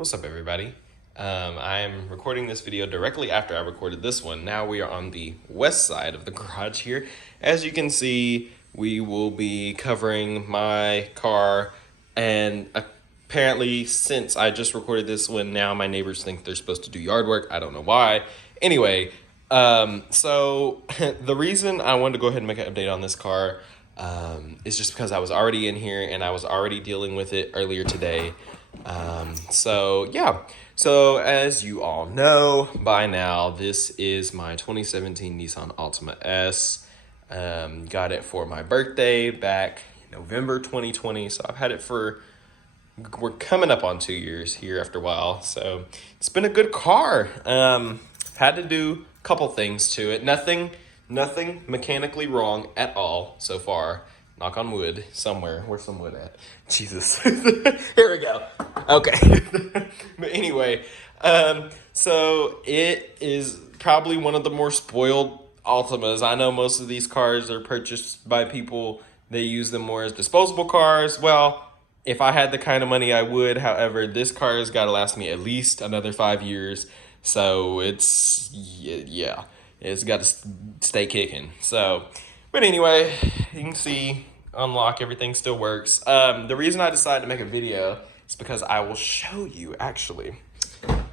What's up, everybody? I'm recording this video directly after I recorded this one. Now we are on the west side of the garage here. As you can see, we will be covering my car, and apparently since I just recorded this one, now my neighbors think they're supposed to do yard work. I don't know why. Anyway, so the reason I wanted to go ahead and make an update on this car is just because I was already in here and I was already dealing with it earlier today. So yeah, so as you all know by now, this is my 2017 Nissan Altima S. Got it for my birthday back in November 2020. So I've had it we're coming up on 2 years here after a while. So it's been a good car. Had to do a couple things to it. Nothing mechanically wrong at all so far. Knock on wood somewhere. Where's some wood at? Jesus. Here we go. Okay. But anyway, so it is probably one of the more spoiled Altimas. I know most of these cars are purchased by people, they use them more as disposable cars. Well, if I had the kind of money, I would. However, this car has got to last me at least another 5 years. So yeah, it's got to stay kicking. So, but anyway, you can see, unlock, everything still works. The reason I decided to make a video is because I will show you, actually.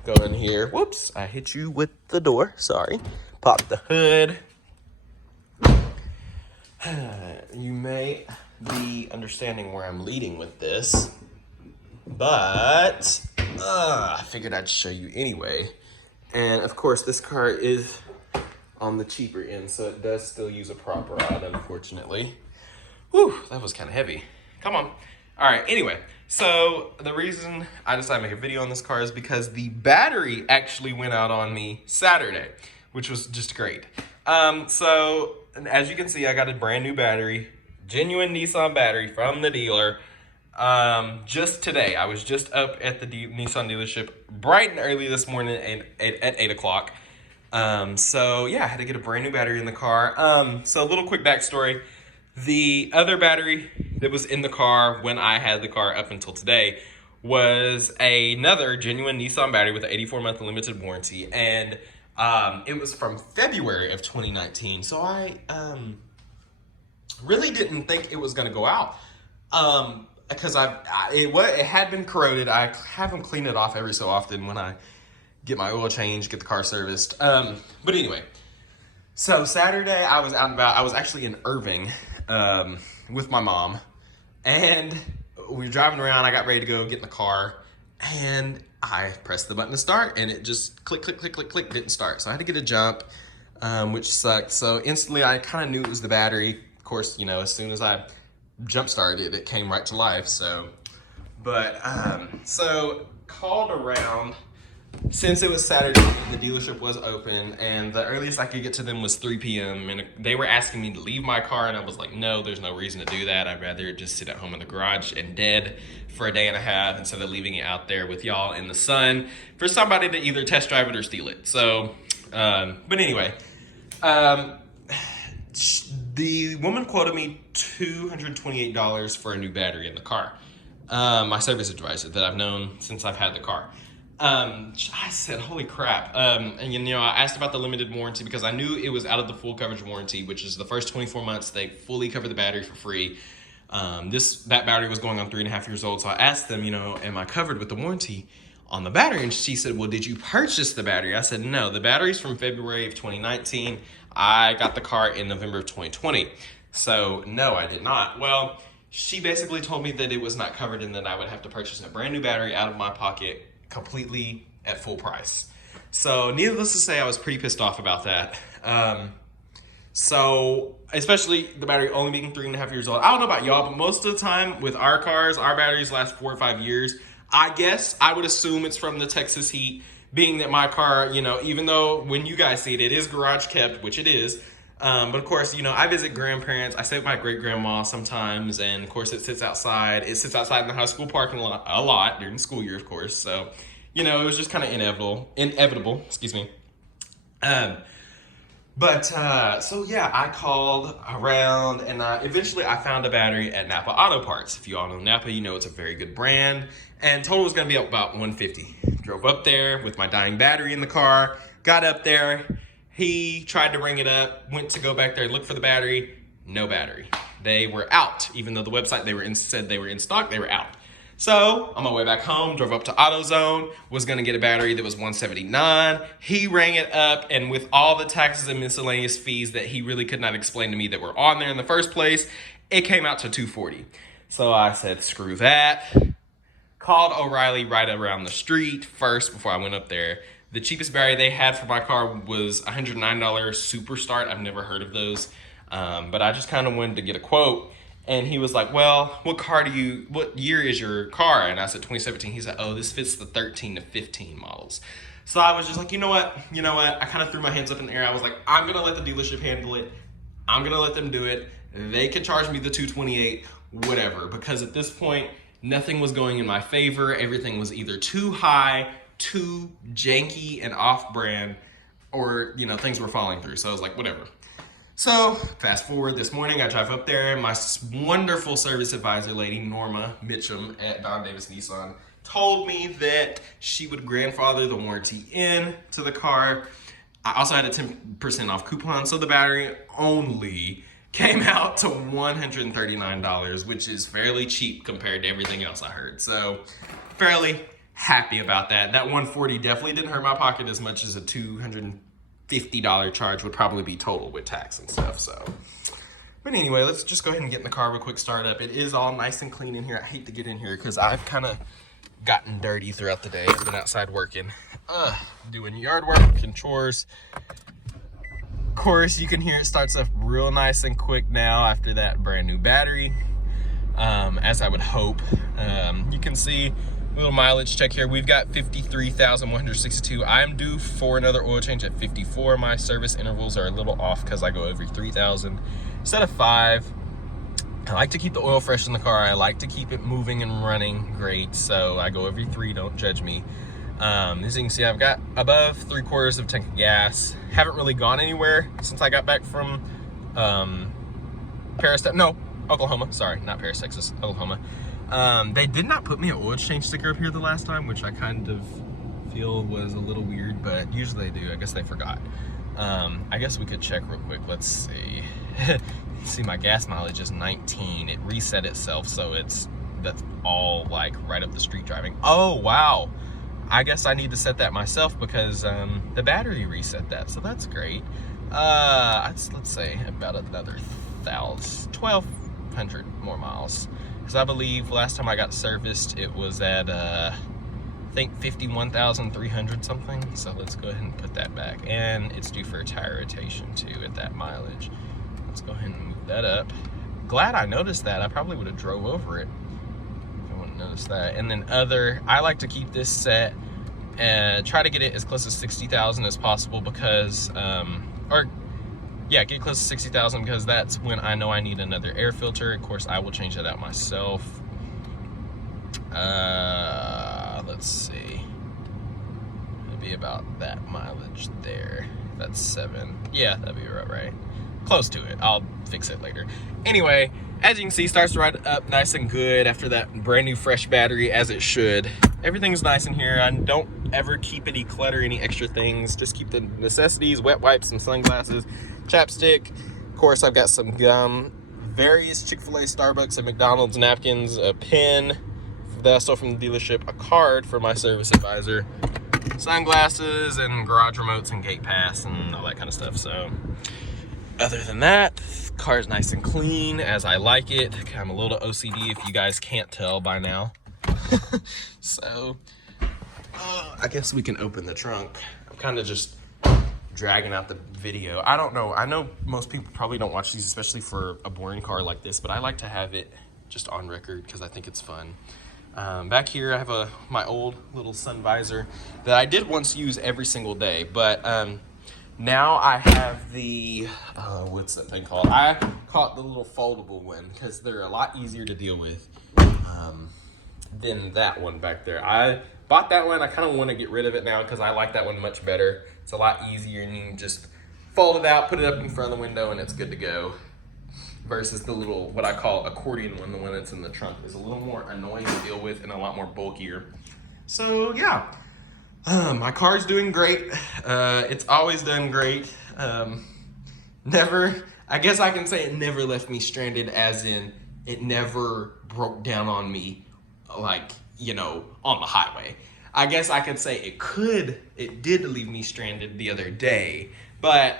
Go in here. Whoops, I hit you with the door. Sorry. Pop the hood. You may be understanding where I'm leading with this, but I figured I'd show you anyway. And of course, this car is on the cheaper end, so it does still use a prop rod, unfortunately. Whew, that was kind of heavy. Come on. All right, anyway, so the reason I decided to make a video on this car is because the battery actually went out on me Saturday, which was just great. So as you can see, I got a brand new battery, genuine Nissan battery from the dealer. Just today, I was just up at the Nissan dealership bright and early this morning at 8 o'clock. So yeah, I had to get a brand new battery in the car. So a little quick backstory. The other battery that was in the car when I had the car up until today was another genuine Nissan battery with an 84-month limited warranty. And it was from February of 2019. So I really didn't think it was going to go out. Because it had been corroded. I have them clean it off every so often when I get my oil changed, get the car serviced. But anyway, so Saturday I was out and about. I was actually in Irving with my mom, and we were driving around. I got ready to go get in the car, and I pressed the button to start, and it just click, click, click, click, click, didn't start. So I had to get a jump, which sucked. So instantly I kind of knew it was the battery. Of course, as soon as I jump started, it came right to life. So called around. Since it was Saturday, the dealership was open, and the earliest I could get to them was 3 p.m. And they were asking me to leave my car, and I was like, no, there's no reason to do that. I'd rather just sit at home in the garage and dead for a day and a half instead of leaving it out there with y'all in the sun for somebody to either test drive it or steal it. So, but anyway, the woman quoted me $228 for a new battery in the car. My service advisor that I've known since I've had the car. I said, holy crap. And I asked about the limited warranty because I knew it was out of the full coverage warranty, which is the first 24 months, they fully cover the battery for free. That battery was going on 3.5 years old. So I asked them, am I covered with the warranty on the battery? And she said, well, did you purchase the battery? I said, no, the battery's from February of 2019. I got the car in November of 2020. So no, I did not. Well, she basically told me that it was not covered and that I would have to purchase a brand new battery out of my pocket completely at full price. So needless to say, I was pretty pissed off about that. So especially the battery only being 3.5 years old. I don't know about y'all, but most of the time with our cars, our batteries last 4 or 5 years. I guess I would assume it's from the Texas heat, being that my car, even though when you guys see it, it is garage kept, which it is. But of course, I visit grandparents. I stay with my great grandma sometimes. And of course it sits outside. It sits outside in the high school parking lot a lot during the school year, of course. So, it was just kind of inevitable, excuse me. But so yeah, I called around and eventually I found a battery at Napa Auto Parts. If you all know Napa, you know it's a very good brand. And total was gonna be about 150. Drove up there with my dying battery in the car, got up there. He tried to ring it up, went to go back there, look for the battery, no battery. They were out, even though the website said they were in stock, they were out. So on my way back home, drove up to AutoZone, was gonna get a battery that was $179. He rang it up, and with all the taxes and miscellaneous fees that he really could not explain to me that were on there in the first place, it came out to $240. So I said, screw that. Called O'Reilly right around the street first before I went up there. The cheapest battery they had for my car was $109 Super Start. I've never heard of those, but I just kind of wanted to get a quote. And he was like, well, what year is your car? And I said 2017. He said, oh, this fits the 13 to 15 models. So I was just like, you know what? I kind of threw my hands up in the air. I was like, I'm going to let the dealership handle it. I'm going to let them do it. They could charge me the 228, whatever. Because at this point, nothing was going in my favor. Everything was either too high, too janky and off-brand, or, things were falling through. So I was like, whatever. So fast forward this morning, I drive up there. My wonderful service advisor lady, Norma Mitchum at Don Davis Nissan, told me that she would grandfather the warranty in to the car. I also had a 10% off coupon, so the battery only came out to $139, which is fairly cheap compared to everything else I heard. So fairly happy about that. That $140 definitely didn't hurt my pocket as much as a $250 charge would probably be total with tax and stuff. So, but anyway, let's just go ahead and get in the car real quick, start up. It is all nice and clean in here. I hate to get in here because I've kind of gotten dirty throughout the day. I've been outside working, doing yard work and chores. Of course, you can hear it starts up real nice and quick now after that brand new battery, as I would hope. You can see little mileage check here. We've got 53,162. I'm due for another oil change at 54. My service intervals are a little off because I go every 3,000 instead of 5. I like to keep the oil fresh in the car. I like to keep it moving and running great. So I go every 3, don't judge me. As you can see, I've got above 3/4 of a tank of gas. Haven't really gone anywhere since I got back from Oklahoma. Sorry, not Paris, Texas, Oklahoma. They did not put me an oil change sticker up here the last time, which I kind of feel was a little weird, but usually they do. I guess they forgot. I guess we could check real quick. Let's see. See, my gas mileage is 19. It reset itself, so that's all like right up the street driving. Oh, wow. I guess I need to set that myself because the battery reset that, so that's great. Let's say about another 1,200 more miles. Because I believe last time I got serviced, it was at, I think 51,300 something. So let's go ahead and put that back. And it's due for a tire rotation too at that mileage. Let's go ahead and move that up. Glad I noticed that. I probably would have drove over it if I wouldn't notice that. And then I like to keep this set and try to get it as close to 60,000 as possible because, get close to 60,000 because that's when I know I need another air filter. Of course, I will change that out myself. Let's see. It'll be about that mileage there. That's 7. Yeah, that'd be right. Close to it. I'll fix it later. Anyway, as you can see, starts right up nice and good after that brand new fresh battery, as it should. Everything's nice in here. I don't ever keep any clutter, any extra things. Just keep the necessities, wet wipes, some sunglasses, chapstick. Of course, I've got some gum, various Chick-fil-A, Starbucks, and McDonald's napkins, a pen that I stole from the dealership, a card for my service advisor, sunglasses, and garage remotes and gate pass and all that kind of stuff. So other than that, the car's nice and clean as I like it. I'm a little OCD if you guys can't tell by now. So I guess we can open the trunk. I'm kind of just dragging out the video. I don't know. I know most people probably don't watch these, especially for a boring car like this, but I like to have it just on record because I think it's fun. Back here, I have my old little sun visor that I did once use every single day, but now I have the, what's that thing called? I call it the little foldable one because they're a lot easier to deal with than that one back there. I bought that one. I kind of want to get rid of it now because I like that one much better. It's a lot easier and you can just fold it out, put it up in front of the window, and it's good to go. Versus the little, what I call accordion one, the one that's in the trunk, is a little more annoying to deal with and a lot more bulkier. So yeah, my car's doing great. It's always done great. I guess I can say it never left me stranded, as in it never broke down on me, like, you know, on the highway. I guess I could say it did leave me stranded the other day, but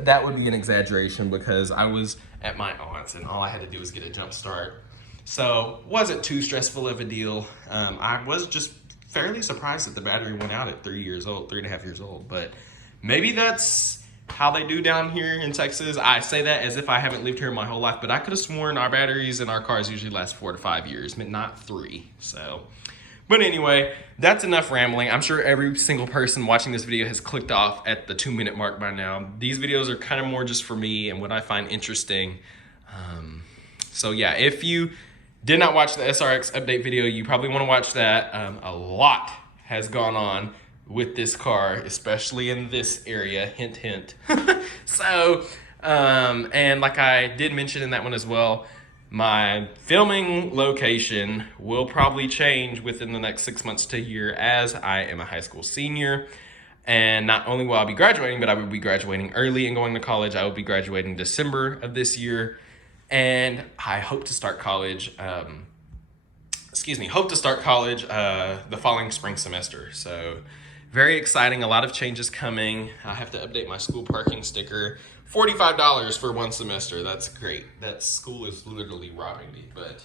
that would be an exaggeration because I was at my aunt's and all I had to do was get a jump start. So wasn't too stressful of a deal. I was just fairly surprised that the battery went out at 3 years old, 3.5 years old, but maybe that's how they do down here in Texas. I say that as if I haven't lived here my whole life, but I could have sworn our batteries in our cars usually last 4 to 5 years, but not 3. So, but anyway, that's enough rambling. I'm sure every single person watching this video has clicked off at the 2-minute mark by now. These videos are kind of more just for me and what I find interesting. So yeah, if you did not watch the SRX update video, you probably want to watch that. A lot has gone on with this car, especially in this area, hint, hint. So, and like I did mention in that one as well, my filming location will probably change within the next 6 months to a year, as I am a high school senior. And not only will I be graduating, but I will be graduating early and going to college. I will be graduating December of this year. And I hope to start college, the following spring semester. So very exciting, a lot of changes coming. I have to update my school parking sticker. $45 for 1 semester, that's great. That school is literally robbing me, but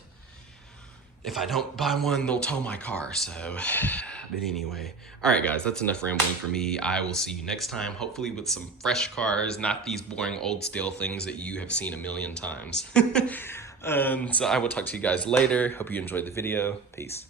if I don't buy one, they'll tow my car, so. But anyway, all right guys, that's enough rambling for me. I will see you next time, hopefully with some fresh cars, not these boring old stale things that you have seen a million times. So I will talk to you guys later. Hope you enjoyed the video. Peace.